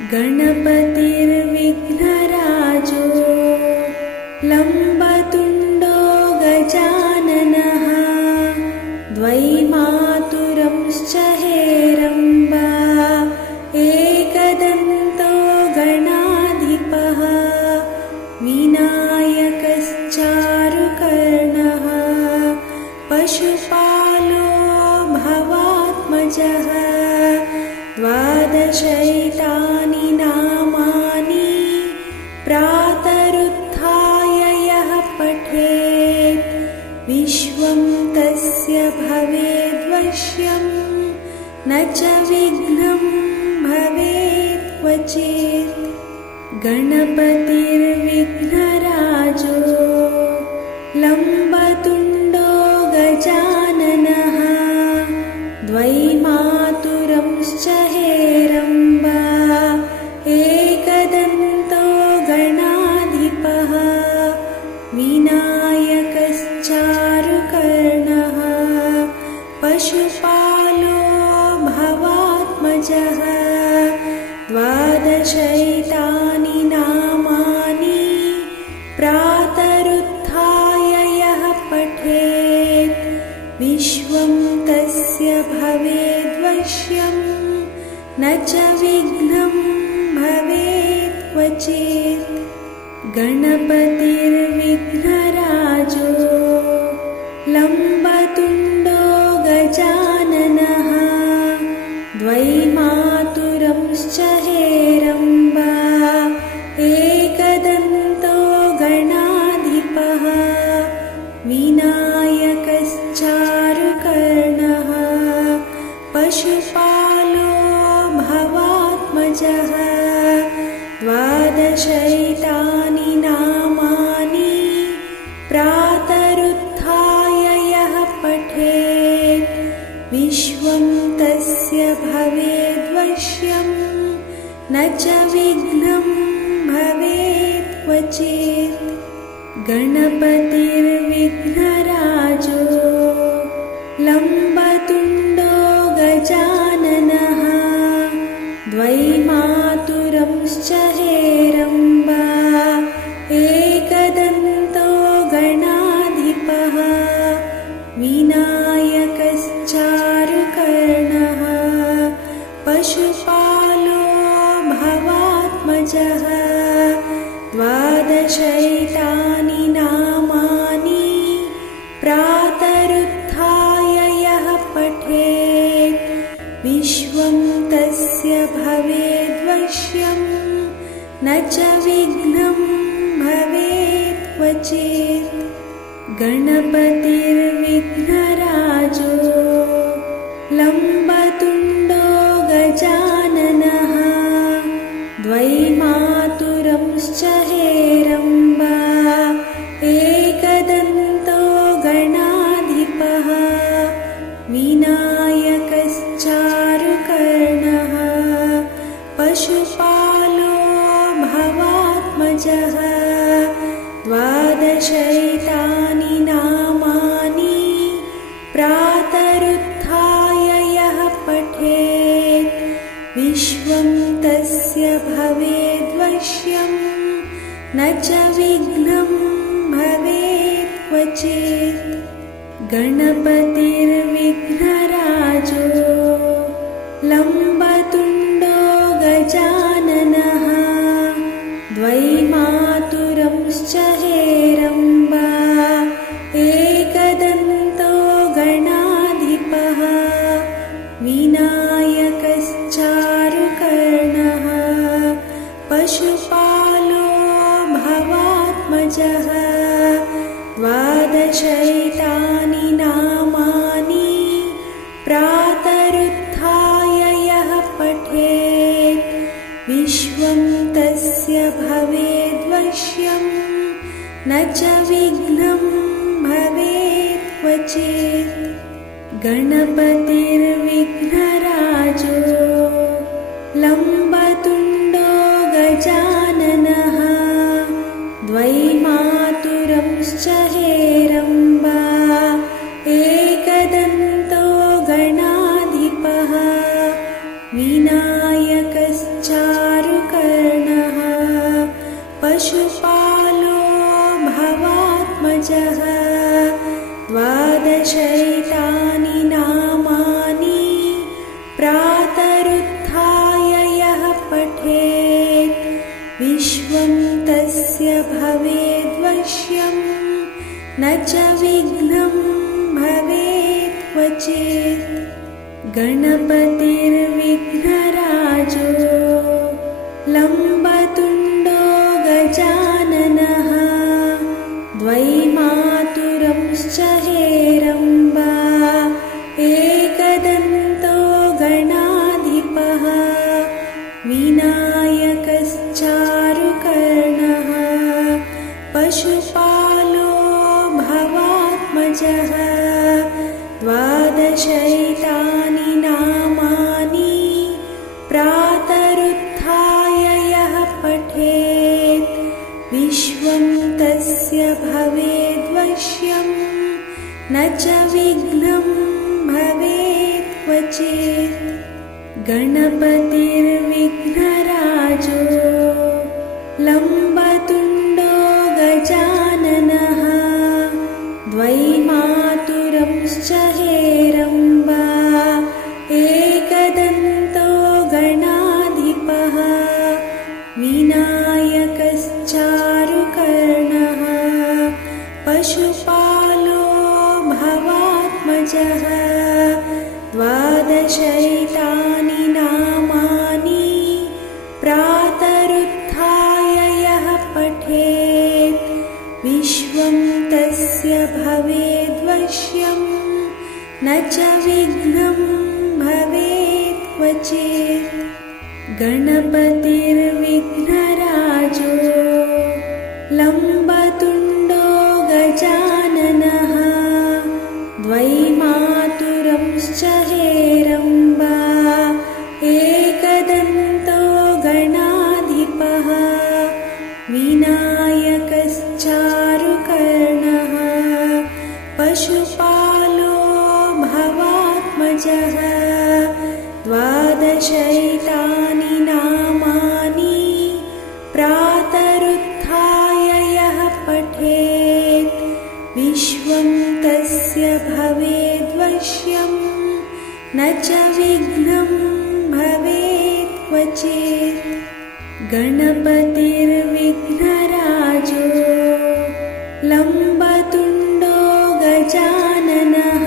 गणपतिर्विघ्नराजो लम्बतुण्डो गजाननः द्वैमातुरंश्च हेरम्बा एकदन्तो गणाधिपः विनायकश्चारुकर्णः पशुपालो भवात्मजः द्वादशैतानि नामानि प्रातरुत्थाय यः पठेत् विश्वं तस्य भवेद्वश्यं न च विघ्नं भवेत् क्वचित्। गणपतिर्विघ्नराजो लम्बतुण्डो गजाननः द्वैमातुरंश्च हेरम्बा एकदन्तो गणाधिपः विनायकश्चारुकर्णः पशुपालो भवात्मजः द्वादशैतानि नामानि प्रातरुत्थाय यः पठेत् विश्वं तस्य भवेद्वश्यं न च विघ्नं भवेत् क्वचित्। गणपतिर्विघ्नराजो लम्बतुण्डो गजाननः द्वैमातुरंश्च हेरम्बा एकदन्तो गणाधिपः विनायकश्चारुकर्णः पशुपालो भवात्मजः द्वादशैतानि नामानि प्रातरुत्थाय यः पठेत् विश्वं तस्य भवेद्वश्यं न च विघ्नं भवेत् क्वचित्। गणपतिर्विघ्नराजो लम्बतुण्डो गजाननः द्वैमातुरंश्च हेरम्बा एकदन्तो गणाधिपः विनायकश्चारुकर्णः पशुपालो भवात्मजः द्वादशैतानि नामानि प्रातरुत्थाय यः पठेत् विश्वं तस्य भवेद्वश्यं न च विघ्नं भवेत् क्वचित्। गणपतिर्विघ्नराजो लम्बतुण्डो गजाननः द्वैमातुरंश्च हेरम्बा एकदन्तो गणाधिपः विनायकश्चारुकर्णः पशुपालो भवात्मजः द्वादशैतानि नामानि प्रातरुत्थाय यः पठेत् विश्वं तस्य भवेद्वश्यं न च विघ्नं भवेत् क्वचित्। गणपतिर्विघ्नराजो लम्बतुण्डो गजाननः द्वैमातुरंश्च हेरम्बा एकदन्तो गणाधिपः विनायकश्चारुकर्णः पशुपालो भवात्मजः द्वादशैतानि नामानि प्रातरुत्थाय यः पठेत् विश्वं तस्य भवेद्वश्यं न च विघ्नं भवेत् क्वचित्। गणपतिर्विघ्नराजो लम्बतुण्डो गजाननः द्वैमातुरंश्च हेरम्बा एकदन्तो गणाधिपः विनायकश्चारुकर्णः पठेत् विश्वं तस्य भवेद्वश्यं न च विघ्नं भवेत् क्वचित्। गणपतिर्विघ्नराजो लम्बतुण्डो गजाननः द्वैमातुरंश्च हेरम्बा एकदन्तो गणाधिपः विनायकश्चारुकर्णः पशुपालो भवात्मजः। द्वादशैतानि नामानि प्रातरुत्थाय यः पठेत् विश्वं तस्य भवेद्वश्यं न च विघ्नं भवेत् क्वचित्। गणपतिर्विघ्नराजो लम्बतुण्डो गजाननः द्वैमातुरंश्च हेरम्बा एकदन्तो गणाधिपः विनायकश्चारुकर्णः पशुपालो भवात्मजः। द्वादशैतानि नामानि प्रातरुत्थाय यः पठेत् विश्वं तस्य भवेद्वश्यं न च विघ्नं भवेत् क्वचित्। गणपतिर्विघ्नराजो लम्बतुण्डो गजाननः द्वैमातुरंश्च हेरम्बा एकदन्तो गणाधिपः विनायकश्चारुकर्णः पशुपालो भवात्मजः। द्वादशैतानि नामानि प्रातरुत्थाय यः पठेत् विश्वं तस्य भवेद्वश्यं न च विघ्नं भवेत् क्वचित्। गणपतिर्विघ्नराजो लम्बतुण्डो गजाननः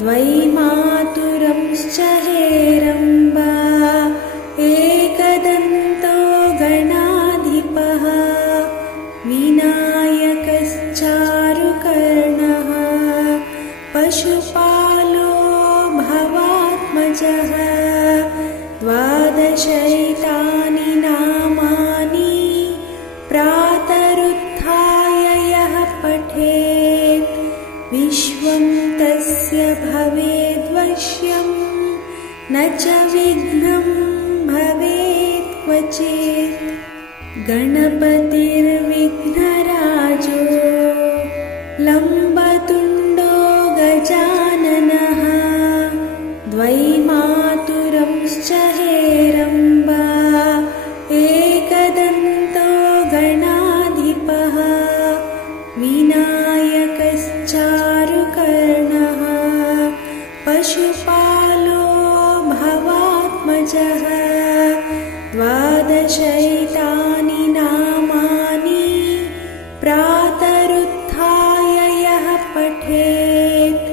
द्वैमातुरंश्च हेरम्बा एकदन्तो गणाधिपः विनायकश्चारुकर्णः पशुपालो भवात्मजः। द्वादशैतानि नामानि प्रातरुत्थाय यः पठेत् विश्वं तस्य भवेद्वश्यं न च विघ्नं भवेत् क्वचित्। गणपतिर्विघ्नराजो लम्बतुण्डो गजाननः द्वैमातुरंश्च हेरम्बा एकदन्तो गणाधिपः विनायकश्चारुकर्णः पशुपालो भवात्मजः। द्वादशैतानि नामानि प्रातरुत्थाय यः पठेत्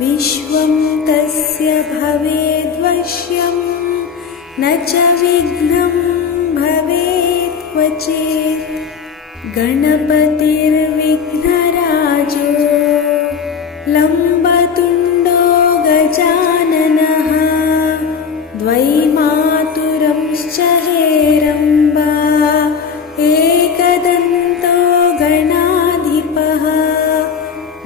विश्वं तस्य भवेद्वश्यं न च विघ्नं भवेत् क्वचित्। गणपतिर्विघ्नराजो लम्बतुण्डो गजाननः द्वैमातुरंश्च हेरम्बा एकदन्तो गणाधिपः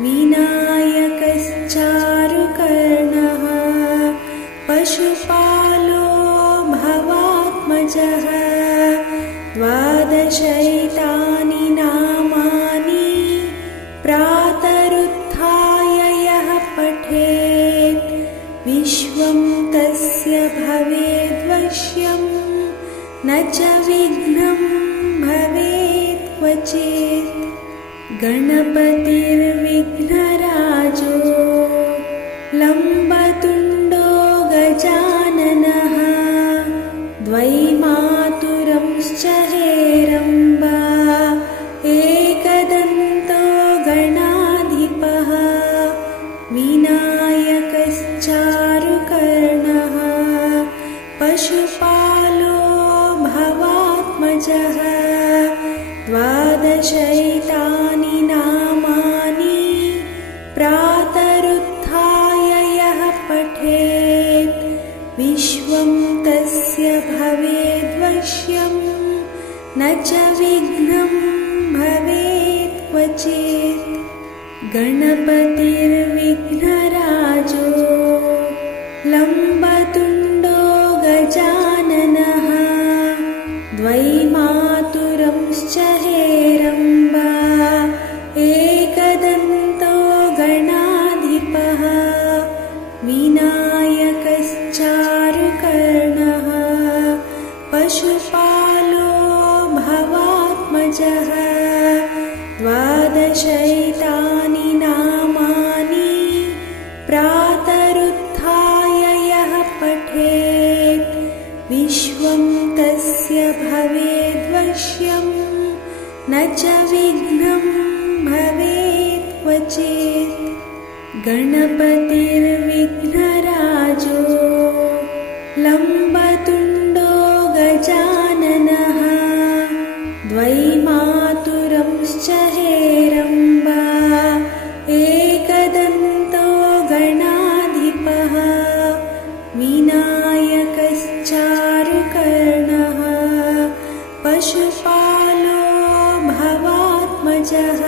विनायकश्चारुकर्णः पशुपालो भवात्मजः। द्वादशैतानि नामानि प्रातरुत्थाय यः पठेत् विश्वं तस्य भवेद्वश्यं न च विघ्नं भवेत् क्वचित्। गणपतिर्विघ्नराजो लम्बतुण्डो गजाननः द्वैमा पशुपालो भवात्मजः द्वादशैतानि नामानि प्रातरुत्थाय यः पठेत् विश्वं तस्य भवेद्वश्यं न च विघ्नं भवेत् क्वचित्। गणपतिर्विघ्नराजो लम्बतुण्डो गजाननः द्वैमातुरंश्च हेरम्बा एकदन्तो गणाधिपः विनायकश्चारुकर्णः पशुपालो भवात्मजः द्वादशैतानि नामानि प्रातरुत्थाय यः पठेत् विश्वं तस्य भवेद्वश्यं न च विघ्नं भवेत् क्वचित्। गणपतिर्विघ्नराजो लम्बतुण्डो गजाननः द्वैमातुरंश्च हेरम्बा एकदन्तो गणाधिपः विनायकश्चारुकर्णः पशुपालो भवात्मजः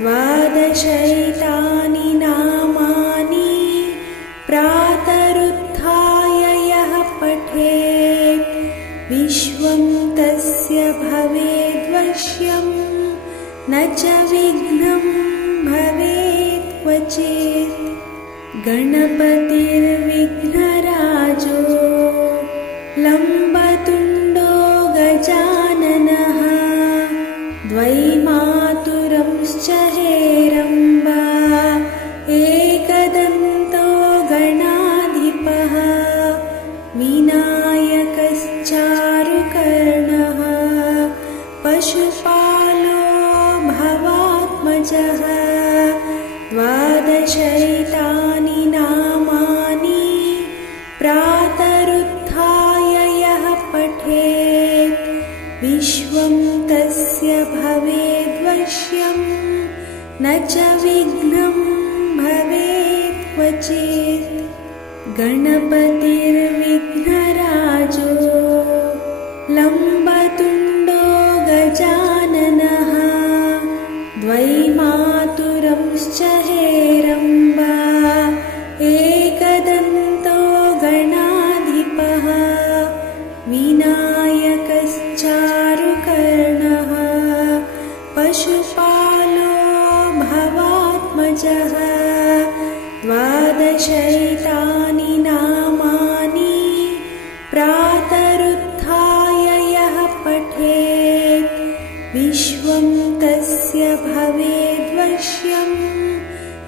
द्वादशैतानि नामानि प्रातरुत्थाय यः पठेत् विश्वं तस्य भवेद्वश्यं न च विघ्नं भवेत् क्वचित्। गणपतिर्विघ्नराजो लम्बतुण्डो गजाननः द्वैमातुरंश्च हेरम्बा एकदन्तो गणाधिपः विनायकश्चारुकर्णः पशुपालो भवात्मजः द्वादशैतानि नामानि प्रातरुत्थाय यः पठेत् विश्वं तस्य भवेद्वश्यं न च विघ्नं भवेत् क्वचित्। गणपतिर्विघ्नराजो लम्बतुण्डो गजाननः द्वैमातुरंश्च हेरम्बा एकदन्तो गणाधिपः विनायकश्चारुकर्णः पशुपालो भवात्मजः द्वादशैतानि नामानि प्रातरुत्थाय यः पठेत् विश्वं तस्य भवेद्वश्यं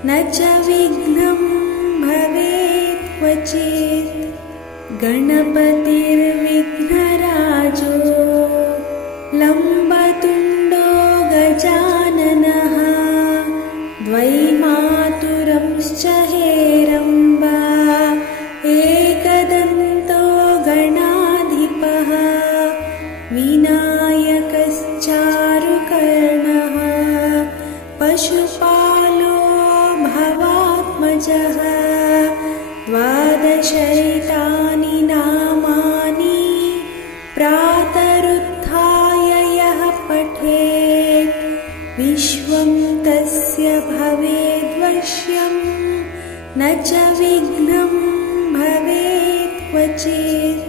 न च विघ्नं भवेत् क्वचित्। गणपतिर्विघ्नराजो लम्बतुण्डो गजाननः द्वैमातुरंश्च हेरम्बा एकदन्तो गणाधिपः विनायकश्चारुकर्णः पशुपालो भवात्मजः द्वादशैतानि नामानि प्रातरुत्थाय यः पठेत् विश्वं तस्य भवेद्वश्यं न च विघ्नं भवेत् क्वचित्।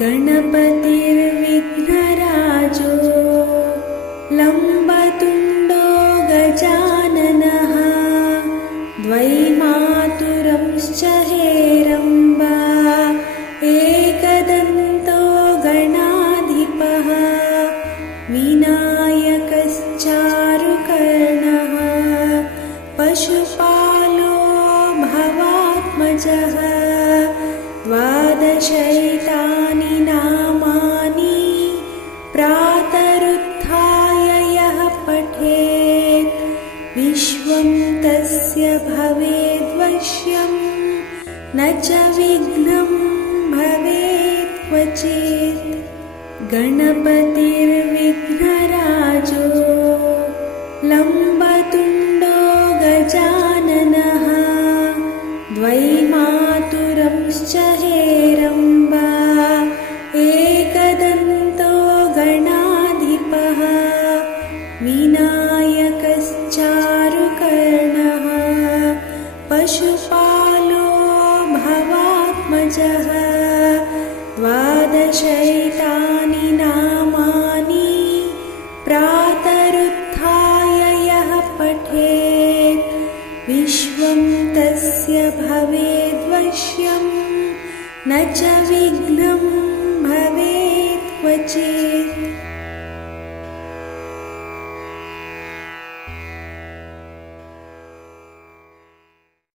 गणपतिर्विघ्नराजो लम्बतुण्डो गजाननः द्वैमातुरंश्च हेरम्बा एकदन्तो गणाधिपः विनायकश्चारुकर्णः पशुपालो भवात्मजः द्वादशैतानि नामानि प्रातरुत्थाय यः पठेत् विश्वं तस्य भवेद्वश्यं न च विघ्नं भवेत् क्वचित् गणपतिर्विघ्नराजो लम्बतुण्डो गजाननः द्वैमातुरंश्च हेरम्बा एकदन्तो गणाधिपः विनायकश्चारुकर्णः पशुपालो भवात्मजः द्वादशैतानि नामानि प्रातरुत्थाय यः पठेत् विश्वं तस्य भवेद्वश्यं न च विघ्नं भवेत् क्वचित्।